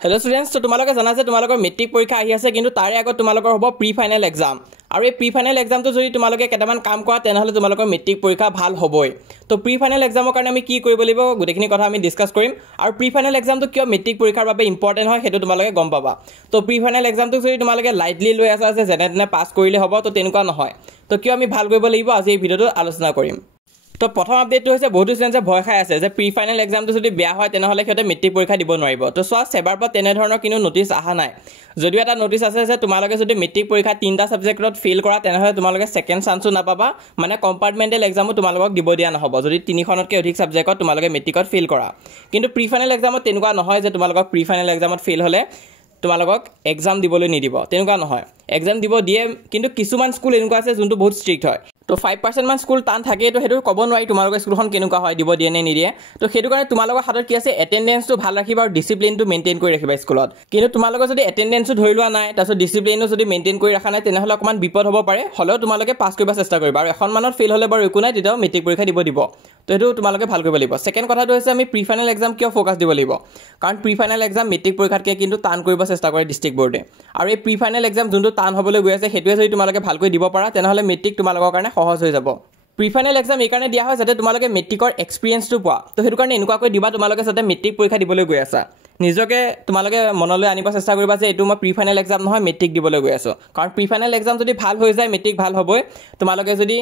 hello students तो तुम्हारे जाना जे तुम्हारे मेट्रिक परीक्षा आहि आछे किन्तु तारे आगत तुम्हारे हबो प्री फाइनल एग्जाम और ये प्री फाइनल एग्जाम तो जदि तुम्हारे केटामान काम करा तेनहले तुम्हारे मेट्रिक परीक्षा भाल हबई तो प्री फाइनल एग्जाমৰ কাৰণে আমি কি কৰিব লাগিব গুটেখিনি কথা আমি ডিসকাস কৰিম আৰু প্री फाइनल एग्जाम তো কিয় মেট্ৰিক পৰীক্ষাৰ বাবে ইম্পৰ্টেন্ট হয় হেতু তোমালোকে গম পাবা তো প্री फाइनल एग्जाम তো যদি তোমালোকে লাইটলি লৈ আছা যে যেনে তেনে পাস কৰিলে হ'ব তো তেনেকুৱা নহয় তো কিয় আমি ভাল কৰিব লাগিব আজি এই ভিডিওটো আলোচনা কৰিম তো প্ৰথম আপডেটটো হৈছে বহুত স্টুডেন্টে ভয় খাই আছে যে প্ৰি ফাইনাল এক্সামটো যদি বেয়া হয় তেনেহলে খেতে মেট্ৰিক পৰীক্ষা দিব নোৱাৰিব তো সোৱা সেবাৰ পৰা তেনে ধৰণৰ কিনো নোটিস আহা নাই যদিও এটা নোটিস আছে যে তোমালোকে যদি মেট্ৰিক পৰীক্ষা তিনটা সাবজেক্টত ফেইল কৰা তেনেহলে তোমালোকে সেকেন্ড চান্সও নাপাবা মানে কম্পাৰ্টমেন্টেল এক্সামও তোমালোকক দিব দিয়া নহব যদি তিনিখনতকৈ অধিক সাবজেক্টত তোমালোকে মেট্ৰিকত ফেইল কৰা কিন্তু প্ৰি ফাইনাল এক্সামত তেনেকুৱা নহয় যে তোমালোকক প্ৰি ফাইনাল এক্সামত ফেইল হলে তোমালোকক এক্সাম দিবলৈ নিদিব তেনেকুৱা নহয় এক্সাম দিব দিয়ে কিন্তু কিছুমান স্কুল এনেকুৱা আছে যোনটো বহুত ষ্ট্ৰিক্ট হয় তো 5% মান স্কুল টান থাকে তো হেতু কব নোৱাৰি তোমালোকৰ স্কুলখন কেনেকুৱা হয় দিব দিয়ে নে নিদিয়ে তো হেতু কাৰণে তোমালোকৰ হাতত কি আছে এটেন্ডেন্সটো ভাল ৰাখিবা আৰু ডিসিপ্লিনটো মেইনটেইন কৰি ৰাখিবা স্কুলত কিন্তু তোমালোকৰ যদি এটেন্ডেন্সটো ধৰি লোৱা নাই তাৰছত ডিসিপ্লিনটো যদি মেইনটেইন কৰি ৰাখা নাই তেনেহলে অকমান বিপদ হ'ব পাৰে হলেও তোমালোকে পাস কৰিব চেষ্টা কৰিবা আৰু এখন মানত ফেইল হলে বাৰু একো নাই তেতিয়াও মেট্ৰিক পৰীক্ষা দিব তো হেতু তোমালোকে ভাল কৰিব লাগিব সেকেন্ড কথাটো হৈছে আমি প্ৰি ফাইনাল এক্সাম কিয় ফোকাস দিব লাগিব কাৰণ প্ৰি ফাইনাল এক্সাম মেট্ৰিক পৰীক্ষাতকৈ কিন্তু টান কৰিব চেষ্টা কৰে ডিস্ট্ৰিক্ট বোৰ্ডে আৰু এই প্ৰি ফাইনাল এক্সাম যোনটো টান হ'বলৈ গৈ আছে হেতুৱে যদি তোমালোকে ভালকৈ দিব পাৰা তেনেহলে মেট্ৰিক তোমালোকৰ কাৰণে সহজ হৈ যাব প্ৰি ফাইনাল এক্সাম এই কাৰণে দিয়া হয় যাতে তোমালোকে মেট্ৰিকৰ এক্সপেৰিয়েন্সটো পোৱা তো হেতু কাৰণে এনেকুৱাকৈ দিবা তোমালোকে যাতে মেট্ৰিক পৰীক্ষা দিবলৈ গৈ আছা নিজকে তোমালোকে মনলৈ আনিব চেষ্টা কৰিবা যে এটো মই প্ৰি ফাইনাল এক্সাম নহয় মেট্ৰিক দিবলৈ গৈ আছো কাৰণ প্ৰি ফাইনাল এক্সাম যদি ভাল হৈ যায় মেট্ৰিক ভাল হ'বই তোমালোকে যদি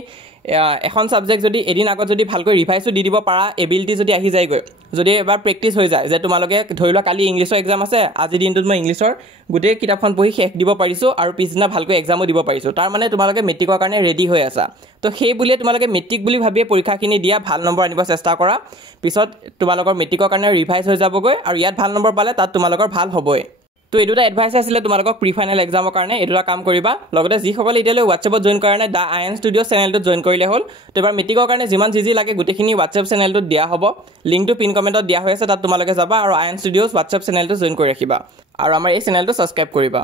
এখন সাবজেক্ট যদি এদিন আগত যদি ভালকৈ ৰিভাইজও দি দিব পাৰা এবিলিটি যদি আহি যায় গৈ যদি এবাৰ প্ৰেক্টিস হৈ যায় যে তোমালোকে ধৰিলা কালি ইংলিছৰ এক্সাম আছে আজি দিনটোত মই ইংলিছৰ গুটেই কিতাপখন পঢ়ি শেষ দিব পাৰিছো আৰু পিছদিনা ভালকৈ এক্সামও দিব পাৰিছো তাৰ মানে তোমালোকে মেট্ৰিকৰ কাৰণে ৰেডি হৈ আছা তো সেই বুলিয়ে তোমালোকে মেট্ৰিক বুলি ভাবি পৰীক্ষাখিনি দিয়া ভাল নম্বৰ আনিব চেষ্টা কৰা পিছত তোমালোকৰ মেট্ৰিকৰ কাৰণে ৰিভাইজ হৈ যাবগৈ আৰু ইয়াত ভাল নম্বৰ পালে তাত তোমালোকৰ ভাল হ'বই তো এই দুটা এডভাইস আছিল তোমালোকক প্ৰি ফাইনাল এক্সামৰ কাৰণে এডুটা কাম কৰিবা লগতে যি সকলে ইতেলৈ WhatsAppত জয়েন কৰা নাই দা আইএন ষ্টুডিও চেনেলটো জয়েন কৰিলে হ'ল তো এবাৰ মেট্ৰিকৰ কাৰণে যিমান জিজি লাগে গুটেখিনি WhatsApp চেনেলটো দিয়া হ'ব লিংকটো পিন কমেন্টত দিয়া হৈ আছে তাত তোমালোকে যাবা আৰু আইএন ষ্টুডিওছ WhatsApp চেনেলটো জয়েন কৰি ৰাখিবা আৰু আমাৰ এই চেনেলটো সাবস্ক্ৰাইব কৰিবা